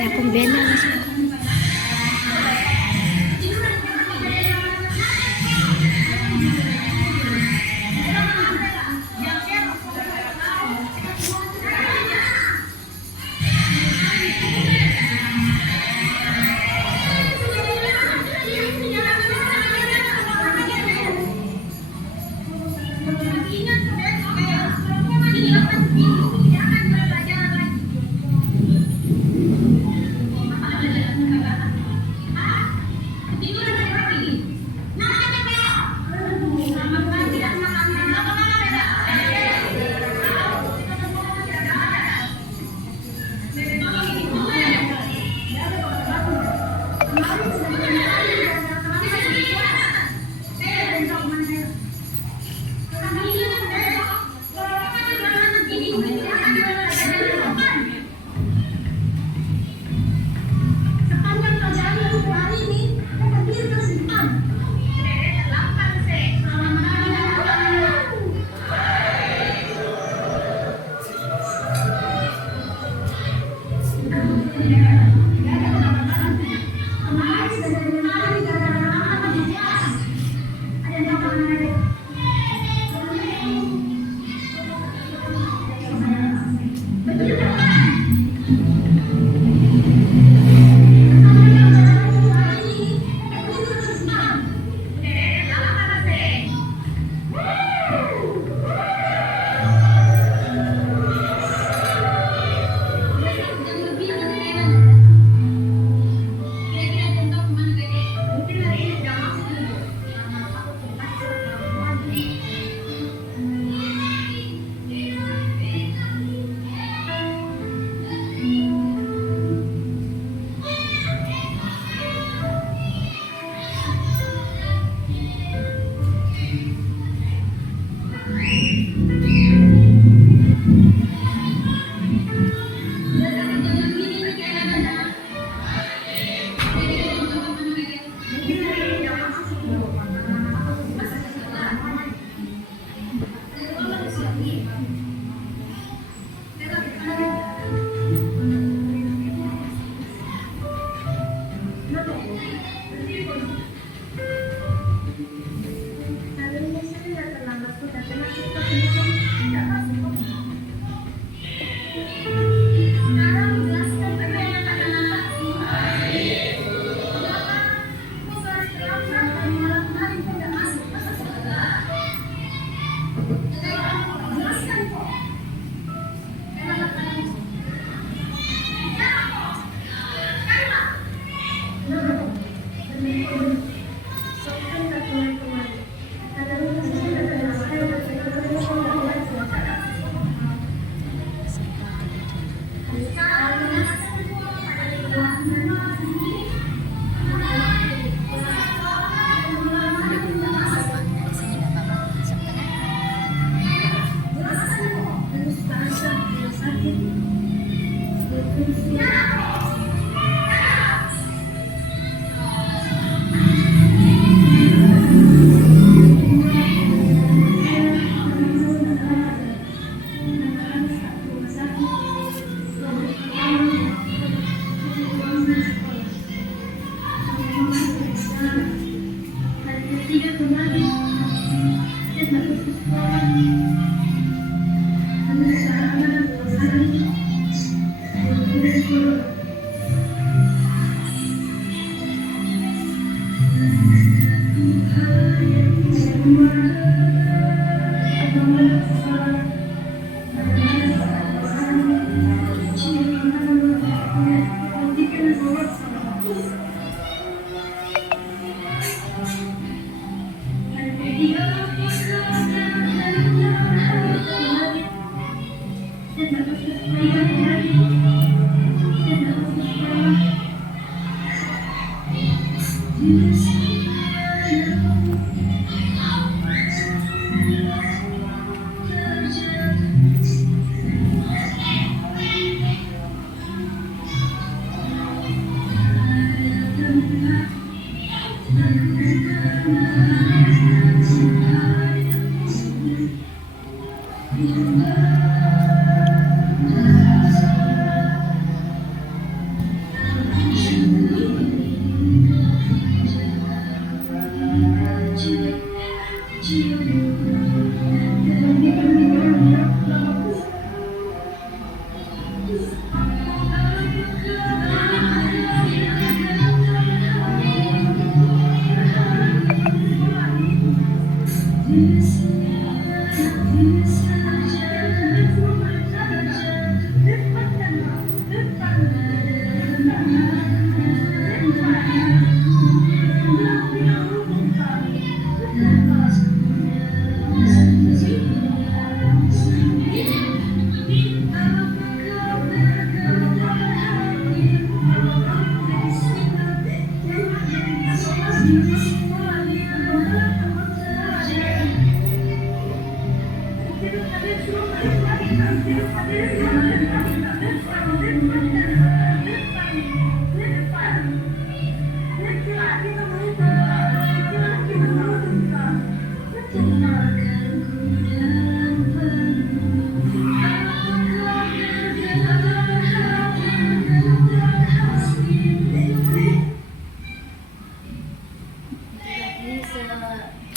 Ya, pembina langsung.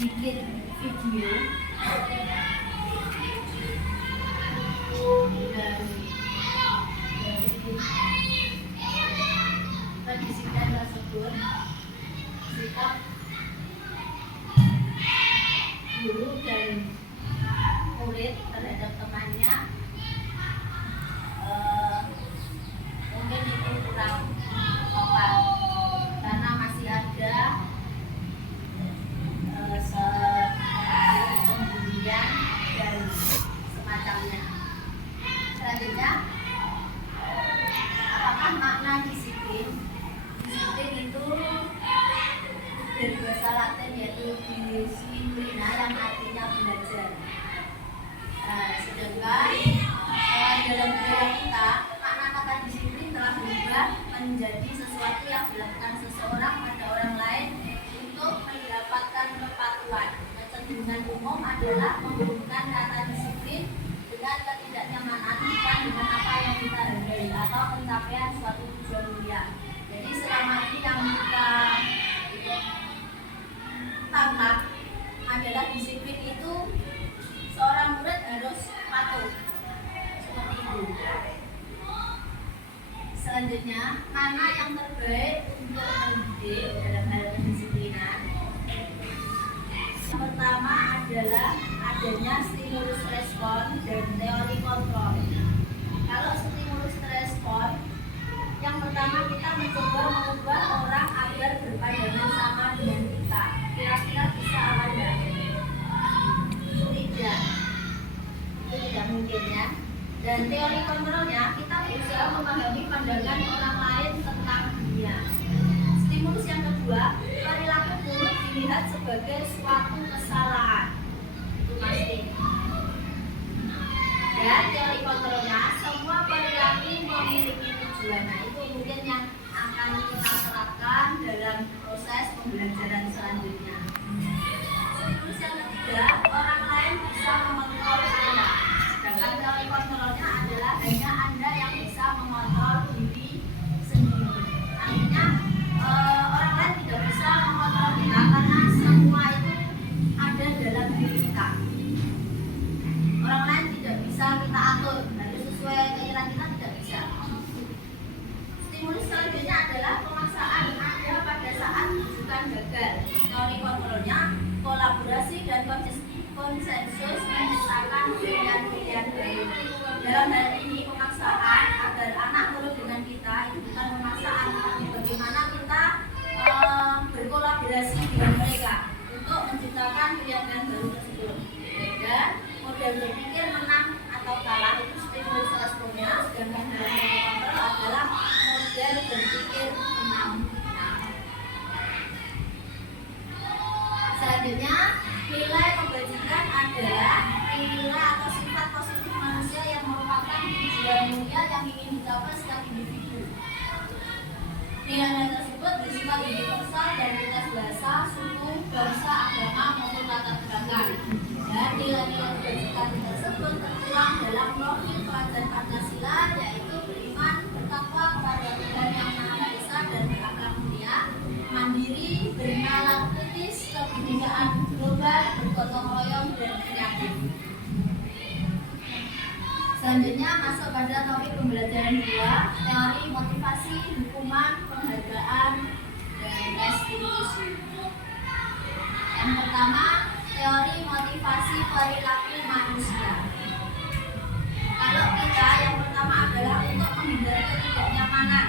Bikin video dan tradisikan tersebut sikap guru dan murid terhadap temannya mungkin itu kurang sopan karena masih ada pembulian dan semacamnya. Selanjutnya, apakah makna disiplin? Disiplin itu dari bahasa Latin yaitu disciplina yang artinya belajar. Sedangkan dalam budaya kita, makna kata disiplin telah berubah menjadi sesuatu yang dilakukan seseorang pada orang lain untuk mendapatkan kepatuhan. Kecenderungan umum adalah menghubungkan kata disiplin dengan ketidaknyamanan bukan dengan apa yang kita hargai atau pencapaian suatu tujuan mulia. Jadi selama ini yang kita tangkap adalah disiplin itu seorang murid harus patuh seperti itu. Selanjutnya, mana yang terbaik untuk mendidik dalam hal kedisiplinan? Yang pertama adalah adanya stimulus respon dan teori kontrol. Kalau stimulus respon, yang pertama kita mencoba mengubah orang agar berpandangan sama dengan kita. Kira-kira bisa apa enggak? Tidak, itu tidak mungkin ya. Dan teori kontrolnya, kita berusaha memahami pandangan orang lain tentang dunia. Stimulus yang kedua, perilaku buruk dilihat sebagai suatu kesalahan. Itu pasti. Dan teori kontrolnya, semua perilaku memiliki tujuan. Nah, itu mungkin yang akan kita terapkan dalam proses pembelajaran selanjutnya. Stimulus yang ketiga, orang lain bisa mengontrol Anda. Sedangkan teori kontrolnya adalah hanya Anda yang bisa mengontrol diri sendiri. Artinya orang lain tidak bisa mengontrol kita karena semua itu ada dalam diri kita. Orang lain tidak bisa kita atur, harus sesuai keinginan kita tidak bisa. Stimulus selanjutnya adalah pemaksaan Anda pada saat rujukan gagal. Teori konsensus menciptakan pilihan-pilihan baru. Dalam hal ini pemaksaan agar anak nurut dengan kita itu bukan pemaksaan, tapi bagaimana kita berkolaborasi dengan mereka untuk menciptakan pilihan-pilihan baru tersebut. Dan model berpikir menang atau kalah itu stimulus responnya, sedangkan dalam model adalah model berpikir menang. Selanjutnya, nilai kebajikan adalah nilai atau sifat positif manusia yang merupakan tujuan mulia yang ingin dicapai setiap individu. Nilai-nilai tersebut bersifat universal dan lintas bahasa, suku, bangsa, agama maupun latar belakang. Dan nilai-nilai kebajikan tersebut tertuang dalam profil pelajaran Pancasila, yaitu beriman, bertakwa kepada Tuhan Yang Maha Esa dan berakhlak mulia, mandiri, bernalar kritis, kebinekaan global, bergotong royong dan kreatif. Selanjutnya masuk pada topik pembelajaran 2, teori motivasi, hukuman, penghargaan, dan restitusi. Yang pertama, teori motivasi perilaku manusia. Kalau kita yang pertama adalah untuk menghindari ketidaknyamanan.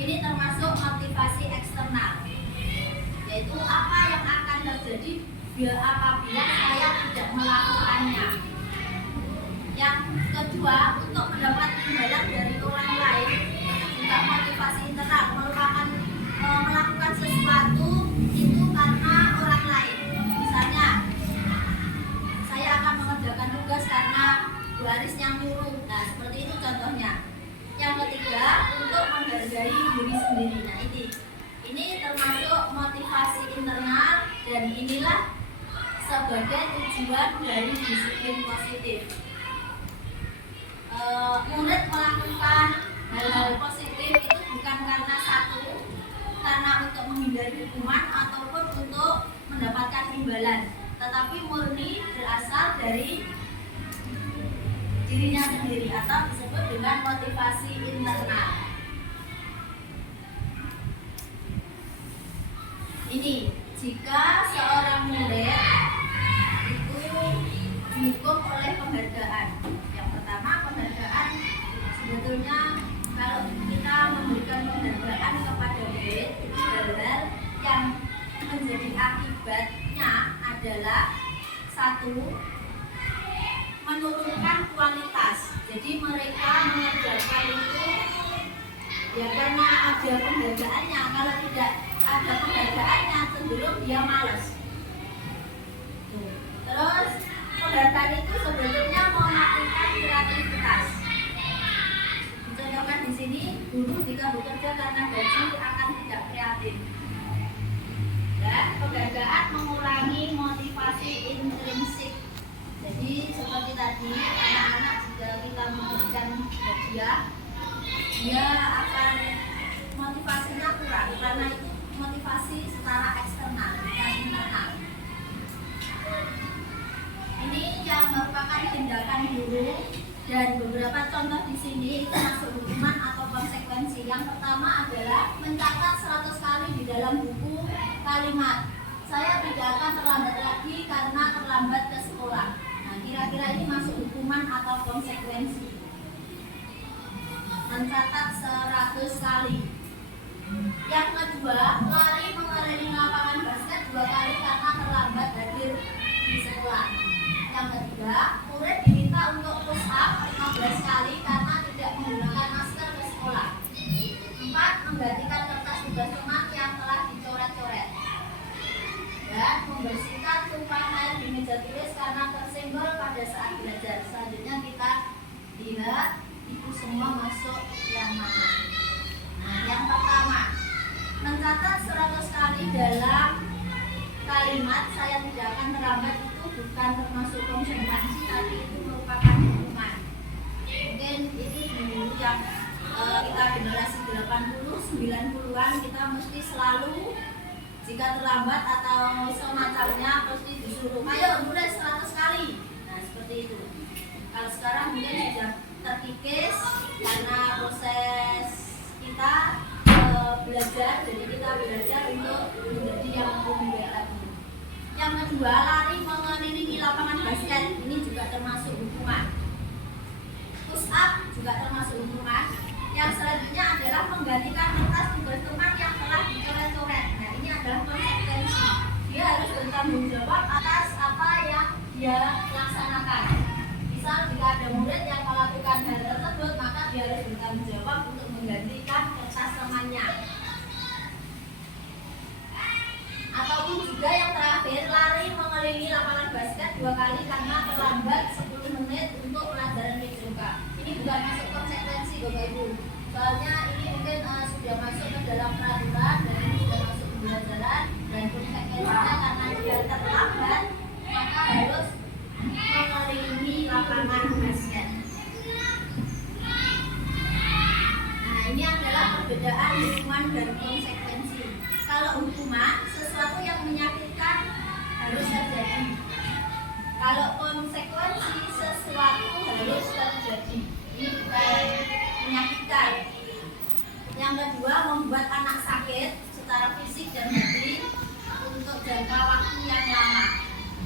Ini termasuk motivasi eksternal, yaitu apa yang akan terjadi apabila saya tidak melakukannya. Yang kedua, untuk mendapat imbalan dari orang lain, juga motivasi internal, melakukan sesuatu itu karena orang lain. Misalnya, saya akan mengerjakan tugas karena Bu Aris yang nyuruh. Nah, seperti itu contohnya. Yang ketiga, untuk menghargai diri sendiri. Nah, ini termasuk motivasi internal, dan inilah sebagai tujuan dari disiplin positif. Murid melakukan hal-hal positif itu bukan karena untuk menghindari hukuman ataupun untuk mendapatkan imbalan, tetapi murni berasal dari dirinya sendiri atau disebut dengan motivasi internal. Ini jika seorang murid itu dihukum oleh penghargaan. Yang pertama, penghargaan sebetulnya kalau kita memberikan penghargaan kepada murid, itu hal-hal yang menjadi akibatnya adalah satu, menurunkan kualitas. Jadi mereka mengerjakan itu ya karena ada penghargaannya. Kalau tidak ada penghargaannya, cenderung dia malas. Terus penghargaan itu sebetulnya mematikan kreativitas. Dicontohkan di sini, guru jika bekerja karena gaji akan tidak kreatif. Dan penghargaan mengurangi motivasi intrinsik. Jadi seperti tadi, anak-anak jika kita memberikan hadiah, dia akan motivasinya kurang karena itu motivasi secara eksternal, bukan internal. Ini yang merupakan tindakan guru, dan beberapa contoh di sini itu masuk hukuman atau konsekuensi. Yang pertama adalah mencatat 100 kali di dalam buku kalimat, saya tidak akan terlambat lagi karena terlambat ke sekolah. Nah, kira-kira ini masuk hukuman atau konsekuensi. Mencatat 100 kali. Yang kedua, lari mengelilingi lapangan basket 2 kali karena terlambat hadir di sekolah. Yang ketiga, murid diminta untuk push up 15 kali karena tidak menggunakan masker ke sekolah. 4. Menggantikan kertas tugas teman yang telah dicoret-coret. Dan membersihkan tumpahan air di meja tulis karena tersenggol pada saat belajar. Selanjutnya kita lihat itu semua masuk yang mana. Nah, yang pertama, mencatat 100 kali dalam kalimat saya tidak akan terlambat itu bukan termasuk konsekuensi, tapi itu merupakan hukuman. Mungkin itu dulu yang kita generasi 80, 90-an kita mesti selalu jika terlambat atau semacamnya mesti disuruh, ayo mulai 100 kali. Nah, seperti itu. Kalau sekarang mungkin sudah terkikis karena proses kita belajar, jadi kita belajar untuk menjadi yang lebih baik lagi. Yang kedua, lari mengelilingi lapangan basket, ini juga termasuk hukuman. Push up juga termasuk hukuman. Yang selanjutnya adalah menggantikan kertas tugas teman yang telah dicoret-coret. Nah, ini adalah konsekuensi. Dia harus bertanggung jawab atas apa yang dia laksanakan. Misal jika ada murid yang melakukan hal tersebut, maka dia harus bertanggung jawab untuk menggantikan kertas temannya. Ataupun juga yang terakhir, lari mengelilingi lapangan basket 2 kali karena terlambat 10 menit untuk pelajaran PJK. Ini bukan masuk konsekuensi Bapak Ibu. Soalnya ini mungkin sudah masuk ke dalam peraturan dan ini sudah masuk pembelajaran, dan konsekuensinya karena dia terlambat maka harus mengelilingi lapangan basket. Nah, ini adalah perbedaan hukuman dan konsekuensi. Kalau hukuman, sesuatu yang menyakitkan harus terjadi. Kalau konsekuensi, sesuatu harus terjadi. Ini bukan menyakitkan. Yang kedua, membuat anak sakit secara fisik dan hati untuk jangka waktu yang lama.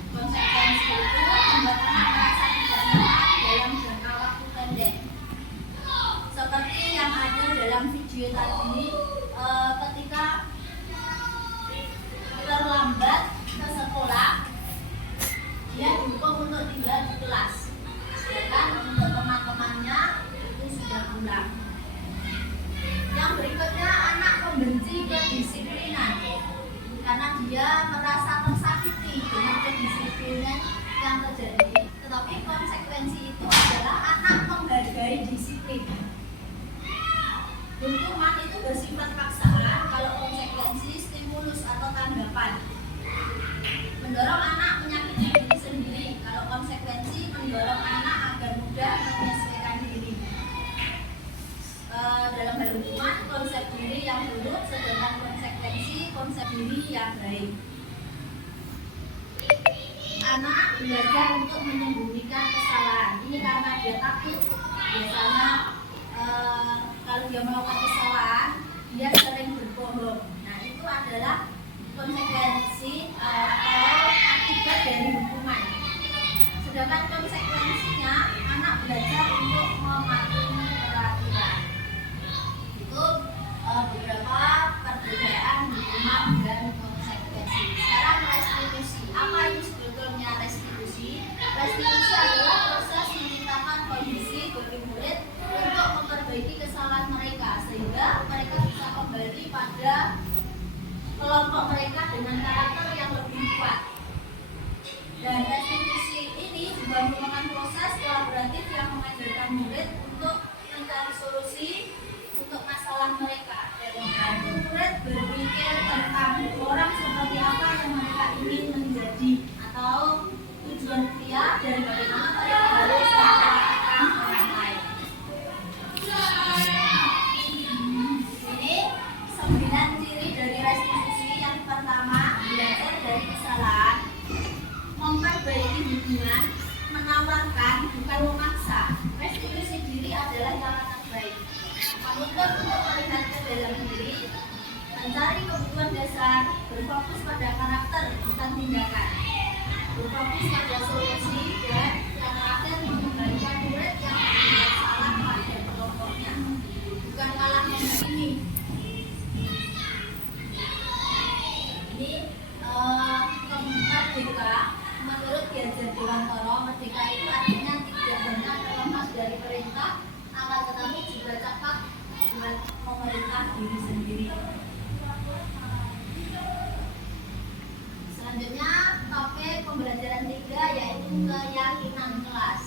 Konsekuensi itu membuat anak merasa tidak nyaman dalam jangka waktu pendek. Seperti yang ada dalam video tadi, ketika terlambat ke sekolah, dia dihukum untuk tinggal di kelas. Sedangkan untuk teman-temannya itu sudah pulang. Yang berikutnya, anak membenci kedisiplinan karena dia merasa tersakiti dengan kedisiplinan yang terjadi. Tetapi konsekuensi itu adalah anak menghargai disiplin. Hukuman itu bersifat paksaan, kalau konsekuensi stimulus atau tanggapan. Mendorong anak menyakiti diri sendiri, kalau konsekuensi mendorong anak agar mudah menyesuaikan diri. Dalam hal hukuman, konsep diri yang buruk, sedangkan konsekuensi konsep diri yang baik. Anak belajar untuk menyembunyikan kesalahan. Ini karena dia takut. Biasanya kalau dia melakukan kesalahan, dia sering berbohong. Nah, itu adalah konsekuensi atau akibat dari hukuman. Sedangkan konsekuensinya, anak belajar untuk mematuhi peraturan. Itu beberapa perbedaan hukuman dan konsekuensi. Sekarang restitusi. Apa itu sebetulnya restitusi? Restitusi adalah proses menciptakan kondisi bagi murid untuk memperbaiki kesalahan mereka sehingga mereka bisa kembali pada kelompok mereka dengan karakter yang lebih kuat. Dan restitusi ini juga merupakan proses kolaboratif yang mengajarkan murid untuk mencari solusi untuk masalah mereka dan membantu murid berpikir tentang orang seperti apa yang mereka ingin menjadi atau tujuan dia dan bagaimana mereka harus memperlakukan orang lain. Ini 9 ciri dari restitusi. Yang pertama, belajar dari kesalahan, memperbaiki hubungan, menawarkan bukan memaksa. Restitusi diri adalah cara terbaik. Menuntut untuk melihat ke dalam diri, mencari kebutuhan dasar, berfokus pada karakter bukan tindakan, berfokus pada solusi, dan yang terakhir mengembalikan murid yang berbuat salah pada kelompoknya, bukan malah menghakimi. Ini merdeka. Menurut Ki Hajar Dewantara, merdeka itu artinya tidak banyak terlepas dari perintah, akan tetapi juga cakap buat memerintah diri sendiri. Selanjutnya, topik pembelajaran 3 yaitu keyakinan kelas.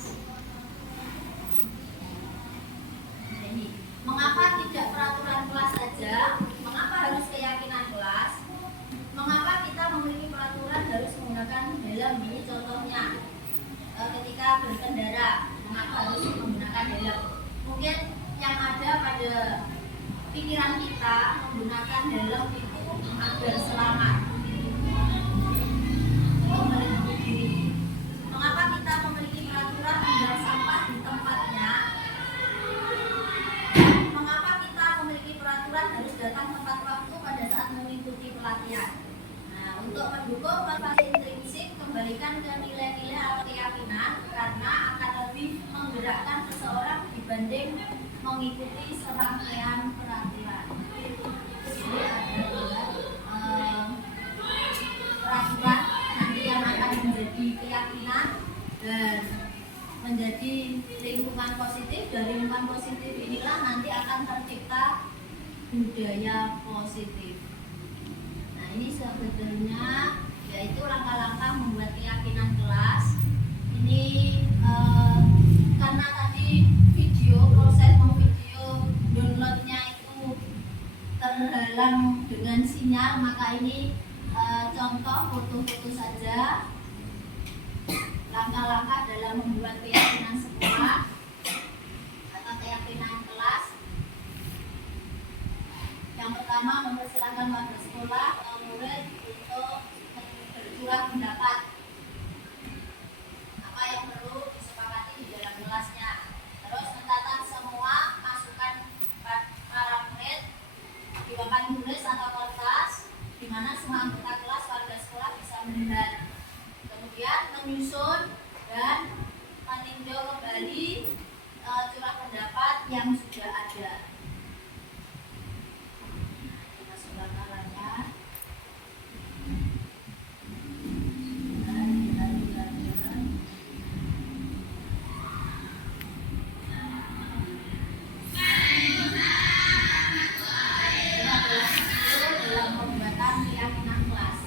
Nah, ini mengapa tidak peraturan kelas saja? Mengapa harus keyakinan kelas? Mengapa kita memiliki peraturan harus menggunakan helm? Ini contohnya ketika berkendara, mengapa harus menggunakan helm? Mungkin yang ada pada pikiran kita menggunakan helm itu agar selamat, untuk melindungi diri. Mengapa kita memiliki peraturan membuang sampah di tempatnya? Mengapa kita memiliki peraturan harus datang tepat waktu pada saat mengikuti pelatihan? Nah, untuk mendukung motivasi intrinsik mengembalikan ke nilai-nilai atau keyakinan karena akan lebih menggerakkan seseorang dibanding mengikuti serangkaian peraturan. Jadi ada peraturan nanti yang akan menjadi keyakinan dan menjadi lingkungan positif. Dari lingkungan positif inilah nanti akan tercipta budaya positif. Nah, ini sebetulnya yaitu langkah-langkah membuat keyakinan kelas. Ini karena tadi proses memvideo downloadnya itu terhalang dengan sinyal, maka ini contoh foto-foto saja langkah-langkah dalam membuat keyakinan sekolah atau keyakinan kelas. Yang pertama, mempersilahkan warga sekolah atau murid untuk bercurah pendapat apa yang perlu disepakati di dalam kelasnya. Terus mencatat semua masukan para murid di papan tulis atau kertas di mana semua anggota kelas warga sekolah bisa melihat. Kemudian menyusun dan meninjau kembali curah pendapat yang sudah ada. Masuk bakalannya. Dalam pembuatan keyakinan kelas.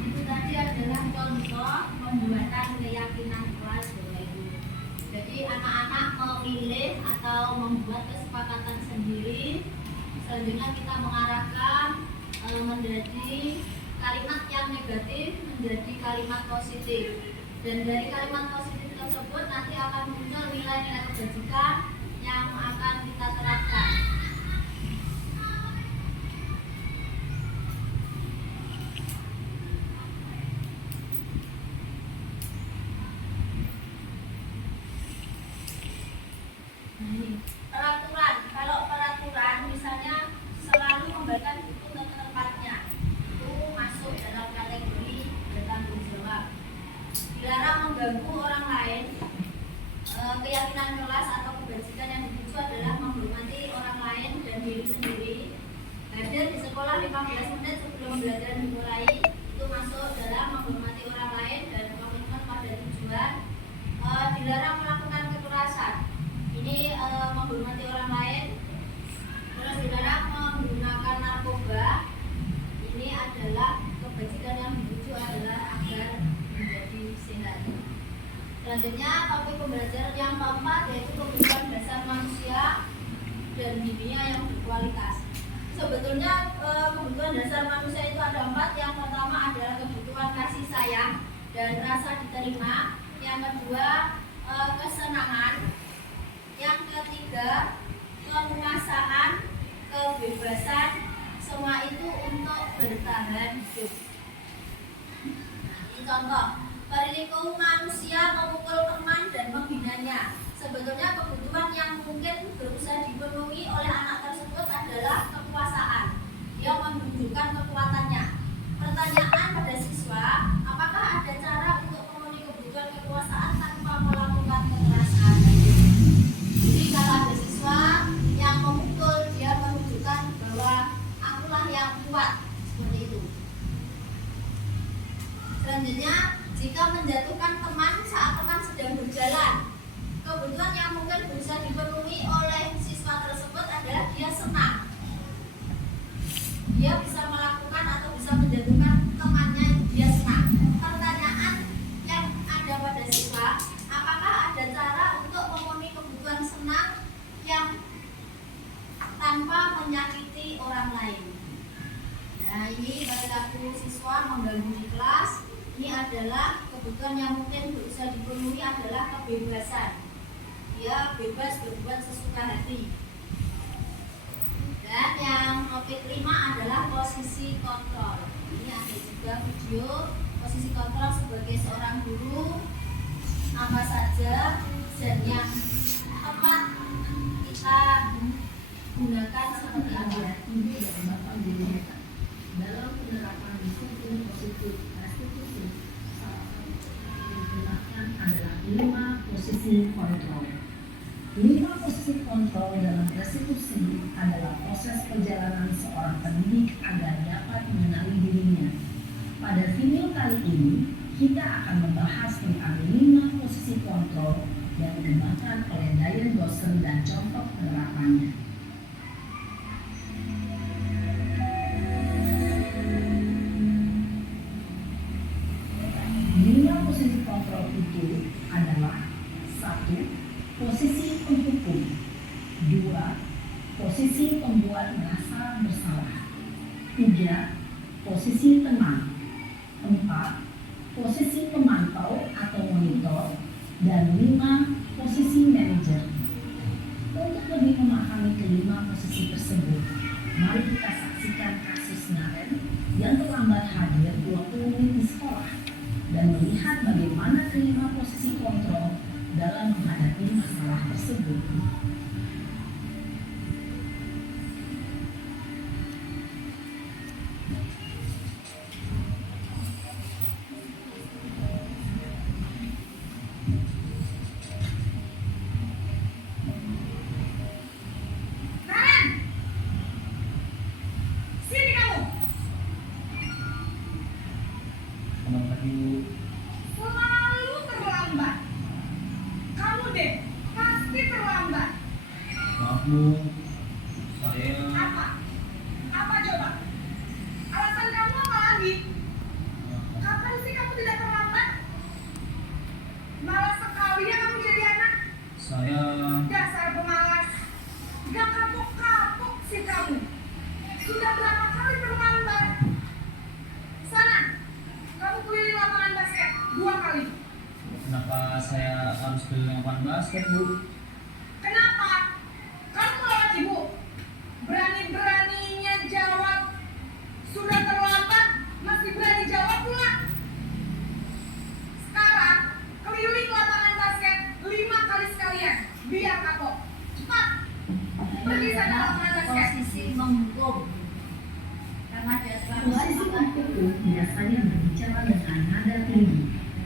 Itu tadi adalah contoh pembuatan keyakinan kelas Bapak Ibu. Jadi anak-anak memilih atau membuat kesepakatan sendiri. Selanjutnya kita mengarahkan menjadi kalimat yang negatif menjadi kalimat positif. Dan dari kalimat positif tersebut nanti akan muncul nilai-nilai kebajikan yang akan kita terapkan. Peraturan, kalau peraturan misalnya selalu memberikan itu ke tempatnya, itu masuk dalam kategori bertanggung jawab. Dilarang mengganggu orang lain. Keyakinan kelas atau kebajikan yang dituju adalah menghormati orang lain dan diri sendiri. Hadir di sekolah 15 menit sebelum belajar dimulai, itu masuk dalam menghormati orang lain dan komitmen pada tujuan. Dilarang melakukan kekerasan. Ini menghormati orang lain. Terus dilarang menggunakan narkoba. Ini adalah kebajikan yang dituju adalah agar menjadi sehat. Selanjutnya topik pembelajaran yang keempat yaitu kebutuhan dasar manusia dan dunia yang berkualitas. Sebetulnya kebutuhan dasar manusia itu ada 4. Yang pertama adalah kebutuhan kasih sayang dan rasa diterima. Yang kedua kesenangan. Yang ketiga, penguasaan, kebebasan, semua itu untuk bertahan hidup. Ini contoh, perilaku manusia memukul teman dan menghinanya. Sebetulnya kebutuhan yang mungkin berusaha dipenuhi oleh anak tersebut adalah kekuasaan. Dia menunjukkan kekuatannya. Pertanyaan pada siswa, apakah ada cara untuk memenuhi kebutuhan kekuasaan tanpa melakukan kekerasan? Jadi kalau ada siswa yang memukul, dia menunjukkan bahwa akulah yang kuat, seperti itu. Selanjutnya, jika menjatuhkan teman saat teman sedang berjalan, kebutuhan yang mungkin bisa dipenuhi oleh siswa tersebut adalah dia senang. Dia bisa melakukan atau bisa menjatuhkan temannya, dia senang. Pertanyaan yang ada pada siswa, apakah ada cara untuk memenuhi kebutuhan senang yang tanpa menyakiti orang lain? Nah, ini perilaku siswa mengganggu di kelas. Ini adalah kebutuhan yang mungkin bisa dipenuhi adalah kebebasan. Dia bebas berbuat sesuka hati. Dan yang topik 5 adalah posisi kontrol. Ini ada juga video posisi kontrol sebagai seorang guru, apa saja dan yang tepat kita gunakan seperti apa. Dalam penerapan disiplin positif restitusi, salah satu yang digunakan adalah 5 posisi kontrol. 5 posisi kontrol dalam restitusi adalah proses perjalanan seorang pendidik agar dapat mengenali dirinya. Pada video kali ini, kita akan membahas tentang 5 posisi kontrol yang dikembangkan oleh Diane Dawson dan contoh penerapan. posisi pembuat merasa bersalah. 3. Posisi tenang. 4. Posisi pemantau atau monitor. Dan 5. Posisi manajer. Untuk lebih memahami kelima posisi tersebut, mari kita saksikan kasus Naren yang terlambat hadir 20 menit di sekolah dan melihat bagaimana kelima posisi kontrol dalam menghadapi masalah tersebut. Selamat pagi, Bu. Selalu terlambat. Kamu deh, pasti terlambat. Maaf, Bu. Saya Apa? Apa coba? Alasan kamu apa lagi? Kapan sih kamu tidak terlambat? Malas sekali ya kamu jadi anak. saya Dasar pemalas. Gak kapok-kapok sih kamu. Sudah berapa kali terlambat? Sana, kamu keliling lapangan basket 2 kali. kenapa saya harus keliling lapangan basket, Bu? Kenapa? Kamu lawan ibu. Berani-beraninya jawab. Sudah terlambat, masih berani jawab pula. Sekarang, keliling lapangan basket 5 kali sekalian. Biar kapok. Cepat. Pergi sana lapangan basket. Posisi menggum. Karena dia terlambat, Posisi maka mengukur biasanya berbicara dengan nada tinggi,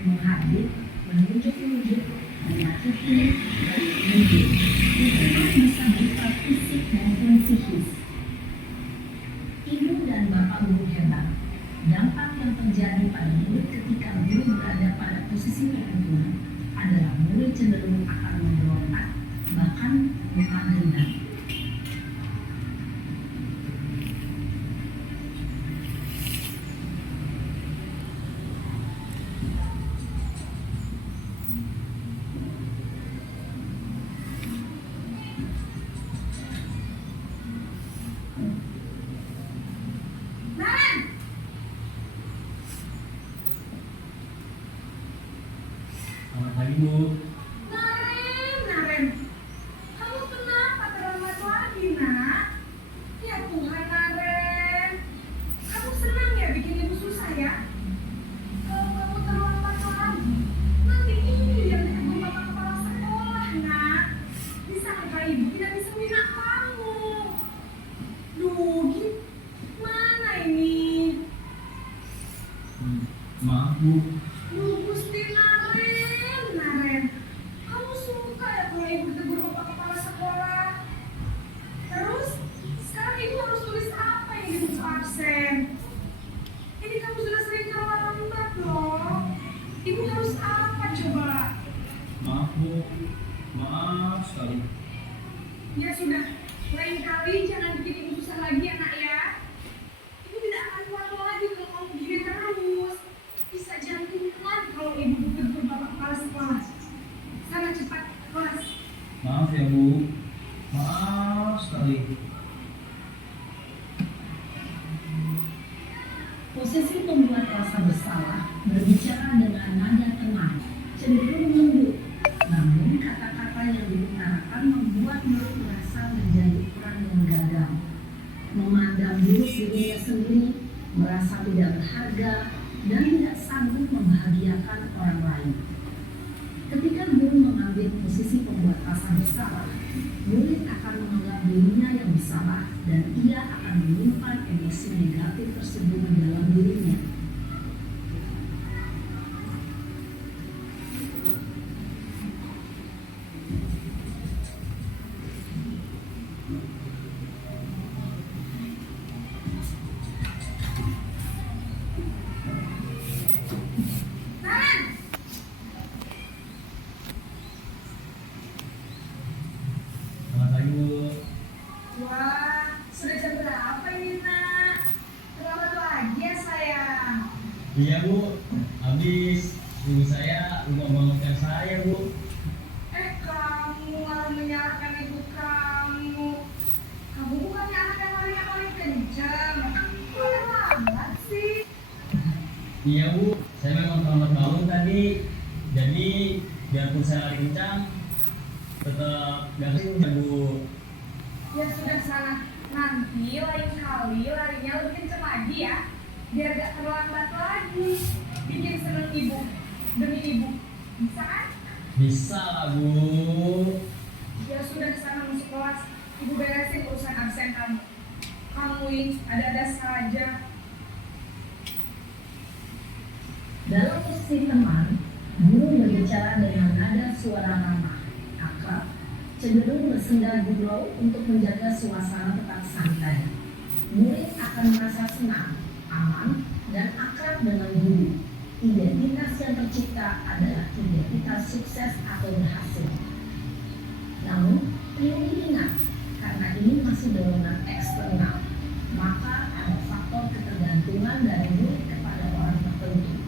menghabis, menunjuk-nunjuk, menyakiti, dan menunjuk. Itu bisa berupa fisik maupun psikis. Ibu dan bapak guru hebat. Dampak yang terjadi pada murid ketika guru berada pada posisi tertentu adalah murid cenderung akan memberontak, bahkan dendam. Naren, Selamat pagi, Bu. Naren. Kamu kenapa terlambat lagi, nak? Ya Tuhan, Naren. Kamu senang ya bikin ibu susah ya? Kalau kamu terlambat lagi, nanti ini yang ditegur bapak kepala sekolah, nak. Disangka ibu tidak bisa membina kamu. Duh, gimana ini? Maaf, Bu. Duh, Gusti Naren. Kamu suka ya kalau ibu ditegur bapak kepala sekolah? Terus, sekarang ibu harus tulis apa yang di buku absen? Ini kamu sudah sering terlambat loh. Ibu harus apa coba? Maaf, Bu. Maaf sekali. Ya sudah, lain kali jangan bikin ibu susah lagi ya nak ya. Ibu tidak akan kuat lagi kalau kamu begini terus. Bisa jantungan kalau ibu ditegur bapak kepala sekolah. Sana cepat kelas. Maaf ya, Bu. Maaf sekali. Posisi pembuat rasa bersalah berbicara dengan nada tenang, cenderung lembut. Namun kata-kata yang diutarakan membuat murid merasa menjadi orang yang gagal, memandang dirinya sendiri, merasa tidak berharga, dan tidak sanggup membahagiakan orang lain. Ketika guru mengambil posisi pembuat rasa bersalah, murid akan menganggap dirinya yang bersalah dan ia akan menyimpan emosi negatif tersebut di dalam dirinya. Naren, Selamat pagi, Bu. wah, sudah jam berapa ini nak? Terlambat lagi ya sayang. Iya, Bu. Habis ibu saya lupa bangunkan saya, Bu. Kamu malah menyalahkan ibu kamu. Kamu Iya Bu, saya memang terlambat bangun tadi. Jadi biarpun saya lari kencang, tetap gak kencang Bu. Ya sudah sana, nanti lain kali larinya lebih kenceng lagi ya, biar gak terlambat lagi. Bikin seneng ibu, demi ibu, bisa kan? Bisa lah Bu. Ya sudah sana masuk kelas, ibu beresin urusan absen kamu. Kamu ini ada-ada saja. Dalam posisi teman, guru berbicara dengan nada suara ramah, akrab, cenderung bersenda gurau untuk menjaga suasana tetap santai. Murid akan merasa senang, aman, dan akrab dengan guru. Identitas yang tercipta adalah identitas sukses atau berhasil. Namun, perlu diingat, karena ini masih dorongan eksternal, maka ada faktor ketergantungan dari murid kepada orang tertentu.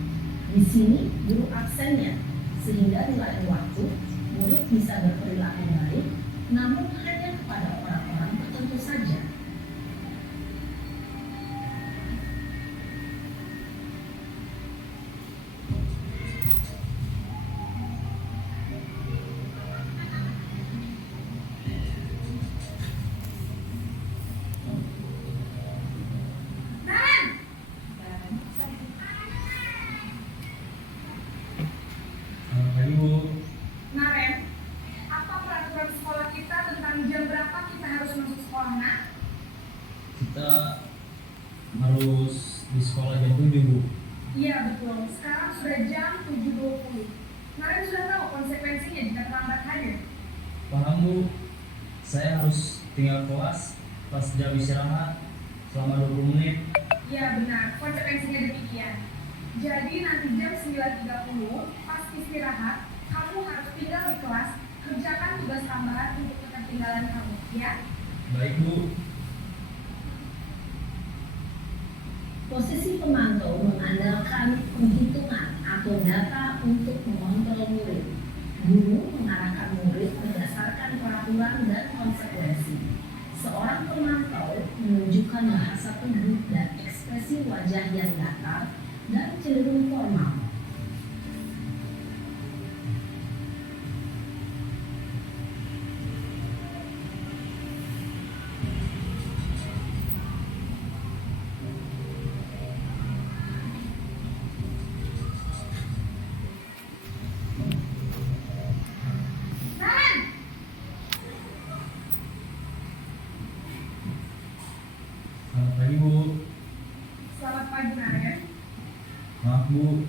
Di sini, guru absennya, sehingga di lain waktu, murid bisa berperilaku baik, namun hanya kepada orang-orang tertentu saja. Naren! Selamat pagi Bu. Naren, apa peraturan sekolah kita tentang jam berapa kita harus masuk sekolah, nak? Kita harus di sekolah jam 7 Bu. Iya betul, sekarang sudah jam 7.20. Naren sudah tahu konsekuensinya jika terlambat hadir. Paham Bu, saya harus tinggal kelas pas jam istirahat selama 20 menit. Iya benar, konsekuensinya demikian. Jadi nanti jam 9.30 pas istirahat, kamu harus tinggal di kelas, kerjakan tugas tambahan untuk ketertinggalan kamu, ya? Baik Bu. Posisi pemantau mengandalkan penghitungan atau data untuk mengontrol murid. Guru mengarahkan murid berdasarkan peraturan dan konsekuensi. Seorang pemantau menunjukkan bahasa tubuh dan ekspresi wajah yang datar dan cenderung formal. Naren! Selamat pagi Bu. Selamat pagi, Naren. Maaf Bu,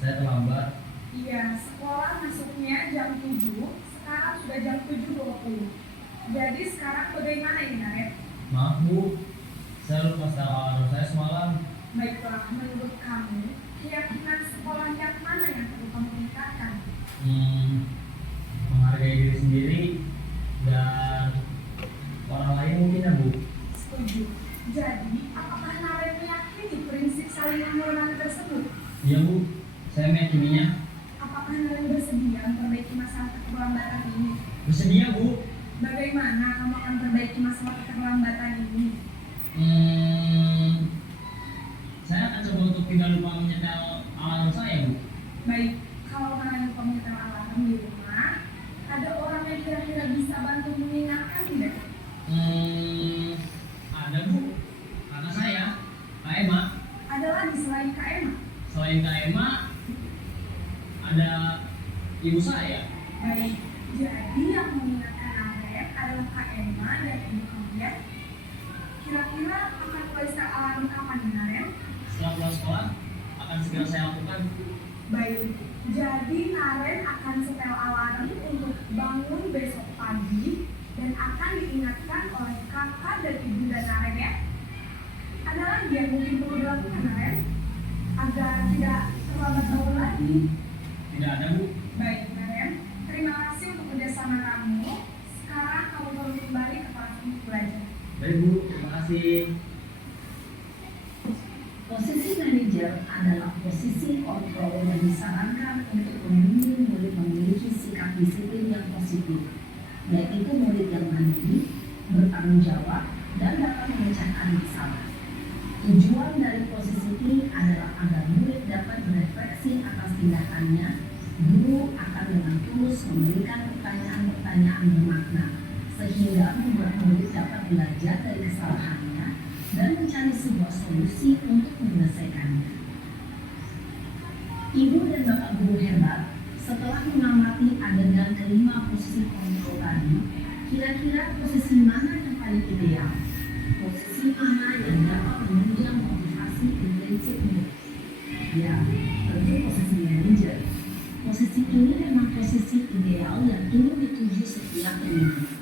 saya terlambat. Iya, sekolah masuknya jam 7, sekarang sudah jam 7.20. Jadi sekarang bagaimana ini, Naren? Maaf Bu, saya lupa alarm saya semalam. Baiklah, menurut kamu, keyakinan sekolah yang mana yang perlu kamu tingkatkan? Menghargai diri sendiri dan orang lain mungkin ya Bu. Setuju. Jadi, apakah Naren meyakini prinsip saling menghormati tersebut? Iya Bu, saya meyakininya. Apakah Naren bersedia memperbaiki masalah keterlambatan ini? Bersedia Bu. Bagaimana kamu akan perbaiki masalah keterlambatan ini? Saya akan coba untuk tidak lupa menyetel alarm saya Bu. Baik, kalau Naren lupa menyetel alarm di rumah, ada orang yang kira-kira bisa bantu mengingatkan tidak? Ada Bu, karena saya Kak Emma. Ada lagi selain Kak Emma? Selain Kak Emma, ada ibu saya. Baik, jadi yang mengingatkan Naren adalah Kak Emma dan ibu kamu ya? Kira-kira akan mulai setel alarm kapan ya, Naren? Setelah pulang sekolah, akan segera saya lakukan. Baik, jadi Naren akan setel alarm untuk bangun besok pagi dan akan diingatkan oleh kakak dan ibu dan Naren ya. Ada lagi yang mungkin perlu dilakukan, Naren, agar tidak terlambat bangun lagi. Tidak ada Bu. Baik, Naren, terima kasih untuk kerjasama kamu. Sekarang kamu perlu kembali ke kelas untuk belajar. Baik Bu, terima kasih. Posisi manajer adalah posisi kontrol yang disarankan untuk membimbing murid memiliki sikap disiplin yang positif, yaitu murid yang mandiri, bertanggung jawab, dan dapat memecahkan masalah. Tujuan dari posisi ini adalah agar murid dapat agar murid dapat belajar dari kesalahannya dan mencari sebuah solusi untuk menyelesaikannya. Ibu dan bapak guru hebat, setelah mengamati adegan kelima posisi kontrol tadi, kira-kira posisi mana yang paling ideal? Posisi mana yang dapat menunjang motivasi intensif murid? Ya, tentu posisi manajer. Posisi ini memang posisi ideal yang ingin dituju setiap pendidik.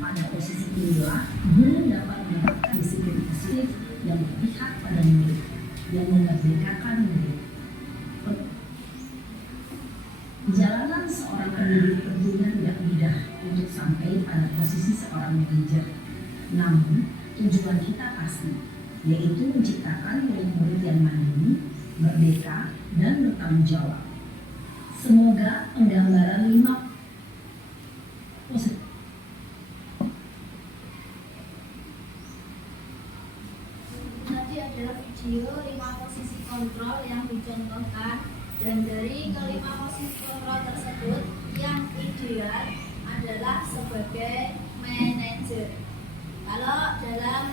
Pada posisi inilah, guru dapat mendapatkan disiplin positif yang berpihak pada murid, yang memerdekakan murid. Jalanan seorang pendidik tentunya tidak mudah untuk sampai pada posisi seorang manajer. Namun, tujuan kita pasti, yaitu menciptakan murid-murid yang mandiri, merdeka, dan bertanggung jawab. Semoga penggambaran 5 posisi Tadi adalah video 5 posisi kontrol yang dicontohkan, dan dari kelima posisi kontrol tersebut yang ideal adalah sebagai manajer. Kalau dalam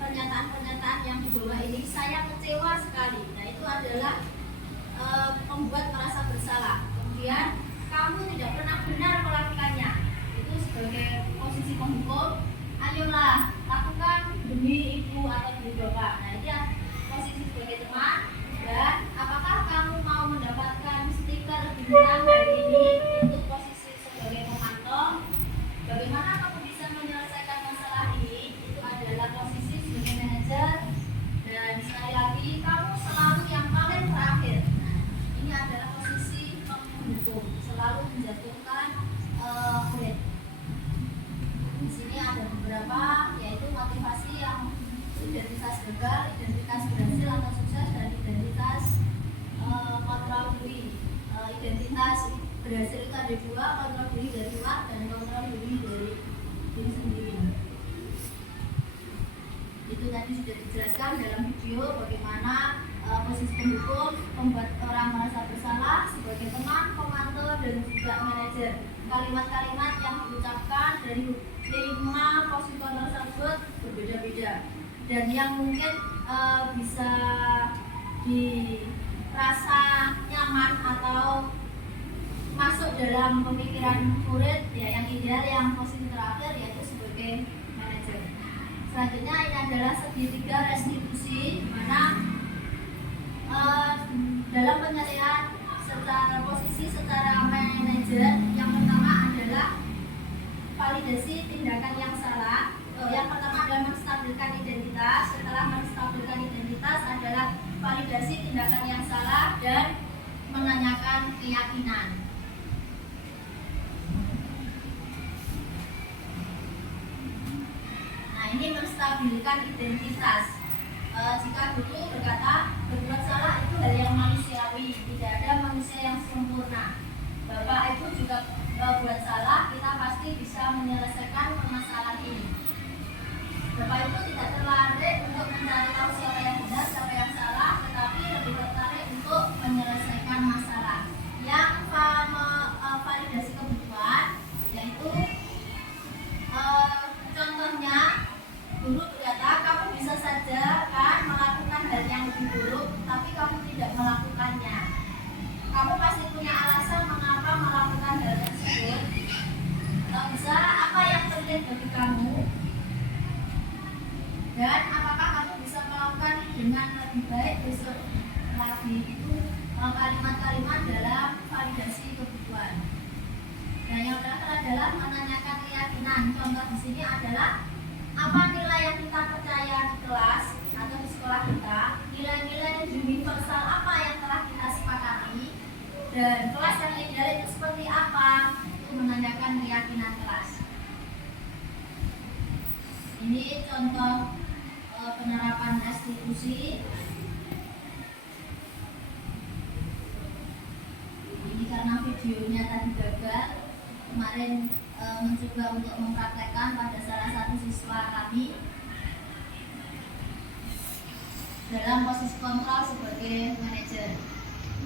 pernyataan-pernyataan yang di bawah ini saya kecewa sekali, nah itu adalah membuat merasa bersalah. Kemudian kamu tidak pernah benar melakukannya, itu sebagai posisi penghukum. Ayolah lakukan demi ibu atau demi bapak. Nah itu yang posisi sebagai teman. Dan apakah kamu mau mendapatkan stiker bintang hari ini? Itu posisi sebagai pemantau. Bagaimana kamu bisa menyelesaikan masalah ini? Itu adalah posisi sebagai manajer. Dan sekali lagi, kamu selalu yang paling terakhir. Nah, ini adalah posisi penghukum, selalu menjatuhkan grade. Di sini ada beberapa, yaitu motivasi yang identitas gagal, identitas berhasil atau sukses, dan identitas kontrol diri. Identitas berhasil itu ada 2, kontrol diri dari luar dan kontrol diri dari diri sendiri. Itu tadi sudah dijelaskan dalam video bagaimana posisi penghukum membuat orang merasa bersalah sebagai teman, pemantau, dan juga manajer. Kalimat-kalimat yang diucapkan dari 5 posisi kontrol tersebut berbeda-beda, dan yang mungkin bisa dirasa nyaman atau masuk dalam pemikiran murid, ya yang ideal yang posisi terakhir yaitu sebagai manajer. Selanjutnya ini adalah segitiga restitusi, di mana dalam penyelesaian secara posisi secara manajer, yang pertama adalah validasi tindakan yang salah. Yang pertama adalah menstabilkan identitas. Setelah menstabilkan identitas adalah validasi tindakan yang salah dan menanyakan keyakinan. Nah, ini menstabilkan identitas. Jika guru berkata berbuat salah itu hal yang manusiawi, tidak ada manusia yang sempurna. Bapak Ibu juga buat salah, kita pasti bisa menyelesaikan permasalahan ini. Bapak Ibu tidak tertarik untuk mencari tahu siapa yang benar, siapa yang salah, tetapi lebih tertarik untuk menyelesaikan masalah. Yang validasi kebutuhan, yaitu contohnya guru berkata, kamu bisa saja kan melakukan hal yang lebih buruk, tapi kamu tidak melakukannya. Kamu pasti punya alasan mengapa melakukan hal tersebut. Kalau bisa, apa yang penting bagi kamu? Dan apakah kamu bisa melakukan dengan lebih baik besok lagi? Itu kalimat-kalimat dalam validasi kebutuhan. Dan yang terakhir adalah menanyakan keyakinan. Contoh di sini adalah apa nilai yang kita percaya di kelas atau di sekolah kita, nilai-nilai universal apa yang telah kita sepakati, dan kelas yang ideal itu seperti apa. Itu menanyakan keyakinan kelas. Ini contoh penerapan restitusi. Ini karena videonya tadi gagal, kemarin mencoba untuk mempraktekkan pada salah satu siswa kami dalam posisi kontrol sebagai manajer.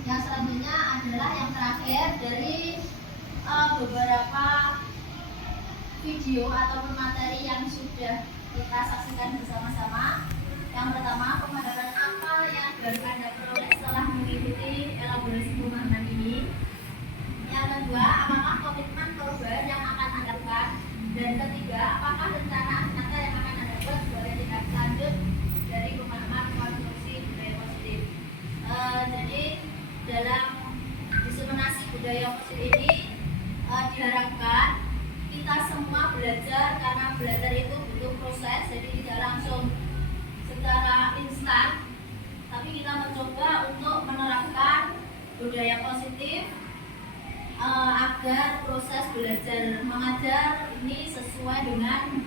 Yang selanjutnya adalah yang terakhir dari beberapa video ataupun materi yang sudah kita saksikan bersama-sama. Yang pertama, pemahaman apa yang Anda peroleh setelah mengikuti elaborasi pemahaman ini. Yang kedua, apakah komitmen perubahan yang akan Anda lakukan? Dan ketiga, apakah rencana nyata yang akan Anda buat sebagai tindak lanjut dari pemahaman konstruksi budaya positif. Jadi dalam diseminasi budaya positif ini diharapkan kita semua belajar, karena belajar itu butuh proses, jadi tidak langsung secara instan, tapi kita mencoba untuk menerapkan budaya positif agar proses belajar mengajar ini sesuai dengan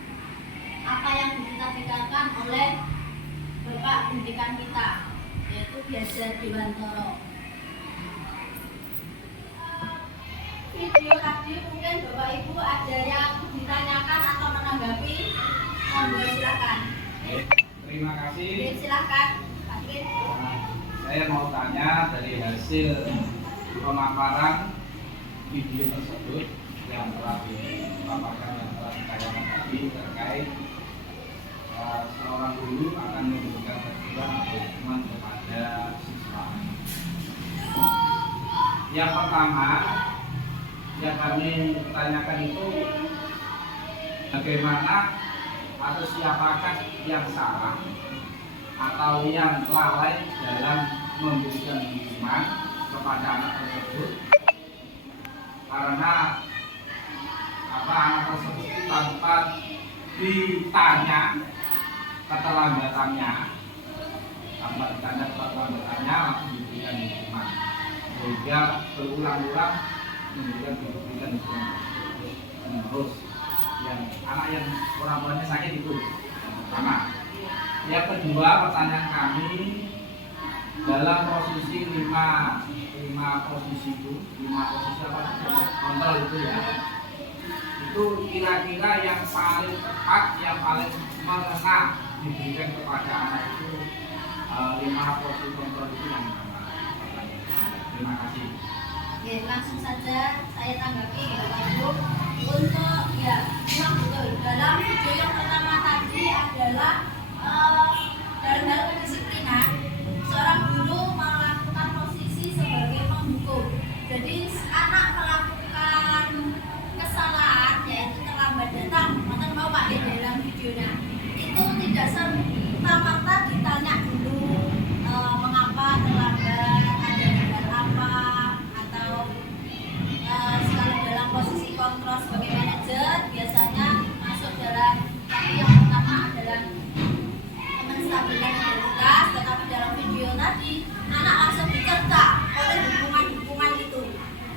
apa yang dicita-citakan oleh Bapak pendidikan kita, yaitu Diajar Dewantoro. Video tadi mungkin Bapak Ibu ada yang ditanyakan atau menanggapi, monggo silakan. Terima kasih. Silakan, Pak Trin. Saya mau tanya dari hasil pemaparan video tersebut yang telah dipaparkan, yang telah ditayangkan tadi terkait seorang guru akan memberikan teguran atau hukuman kepada siswa. Yang pertama yang kami tanyakan itu bagaimana atau siapakah yang salah atau yang lalai dalam memberikan hukuman kepada anak tersebut, karena anak tersebut tanpa ditanya keterlambatannya langsung diberikan hukuman, sehingga berulang-ulang memberikan hukuman terus yang anak yang orang tuanya sakit itu pertama. Yang kedua, pertanyaan kami dalam posisi lima posisi kontrol itu ya, itu kira-kira yang paling tepat, yang paling mengena diberikan kepada anak itu 5 posisi kontrol itu yang mana? Terima kasih. Oke, langsung saja saya tanggapi Bapak Ibu. Untuk memang betul dalam video yang pertama tadi adalah dalam hal kedisiplinan, seorang guru melakukan posisi sebagai penghukum. Jadi anak melakukan kesalahan, yaitu terlambat datang, maka mau Pak di dalam videonya itu tidak serta-merta ditanya dulu mengapa terlambat, ada hal apa, atau sekali dalam posisi kontrol sebagai manajer biasanya masuk dalam, tapi yang pertama adalah menstabilkan identitas. Tetapi dalam video tadi anak langsung dicerca oleh hukuman itu,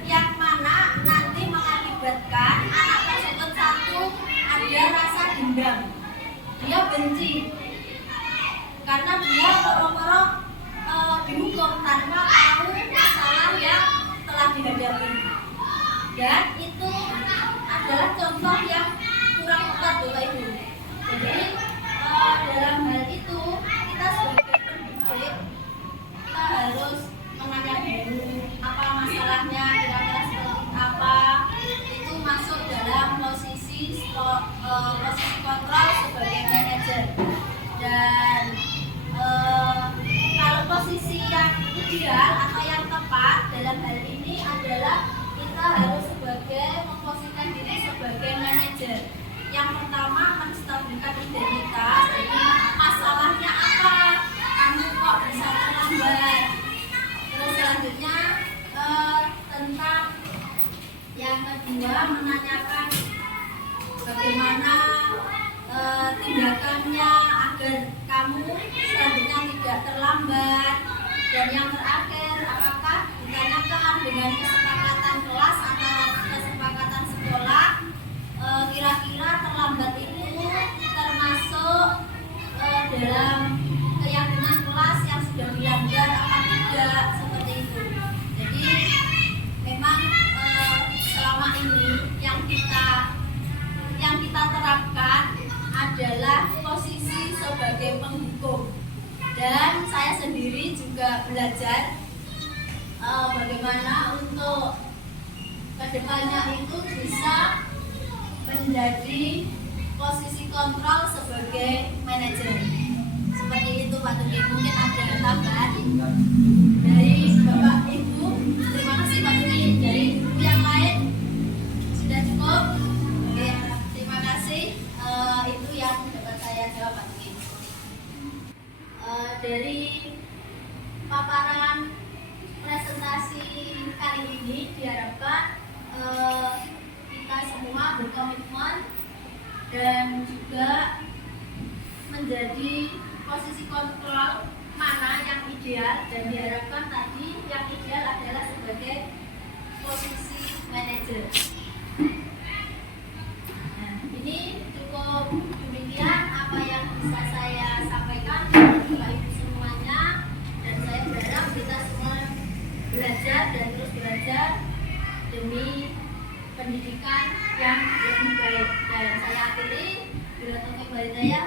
yang mana nanti mengakibatkan anak tersebut satu, ada rasa dendam, dia benci karena dia moro-moro dihukum tanpa tahu masalah yang telah dihadapi, dan itu adalah contoh yang kurang tepat Bapak Ibu. Jadi dalam hal itu kita sebagai pendidik kita harus menanya dulu apa masalahnya, kira-kira seperti apa, itu masuk dalam posisi kontrol sebagai manajer. Dan kalau posisi yang ideal atau yang tepat dalam hal ini adalah kita harus memposisikan diri sebagai manajer. Yang pertama, menstabilkan identitas. Jadi masalahnya apa? Kamu kok bisa terlambat? Terus selanjutnya tentang yang kedua, menanyakan bagaimana tindakannya agar kamu selanjutnya tidak terlambat. Dan yang terakhir, apakah ditanyakan dengan kesepakatan kelas atau kesepakatan sekolah, kira-kira terlambat itu termasuk dalam keyakinan kelas yang sudah dilanggar apa tidak, seperti itu. Jadi memang selama ini yang kita terapkan adalah posisi sebagai penghukum, dan saya sendiri juga belajar bagaimana untuk kedepannya itu bisa menjadi posisi kontrol sebagai manajer. Seperti itu Pak Tuki. Mungkin ada tambahan dari Bapak Ibu. Terima kasih Pak Tuki. Dari ibu yang lain sudah cukup. Oke, terima kasih. Itu yang dapat saya jawab Pak Tuki. Dari paparan presentasi kali ini diharapkan kita semua berkomitmen dan juga menjadi posisi kontrol mana yang ideal, dan diharapkan tadi yang ideal adalah sebagai posisi manajer. Nah, ini cukup demikian apa yang bisa saya sampaikan kepada Ibu semuanya, dan saya berharap kita semua belajar dan terus belajar demi pendidikan yang lebih baik. Dan saya akhiri, bila taufik walhidayah.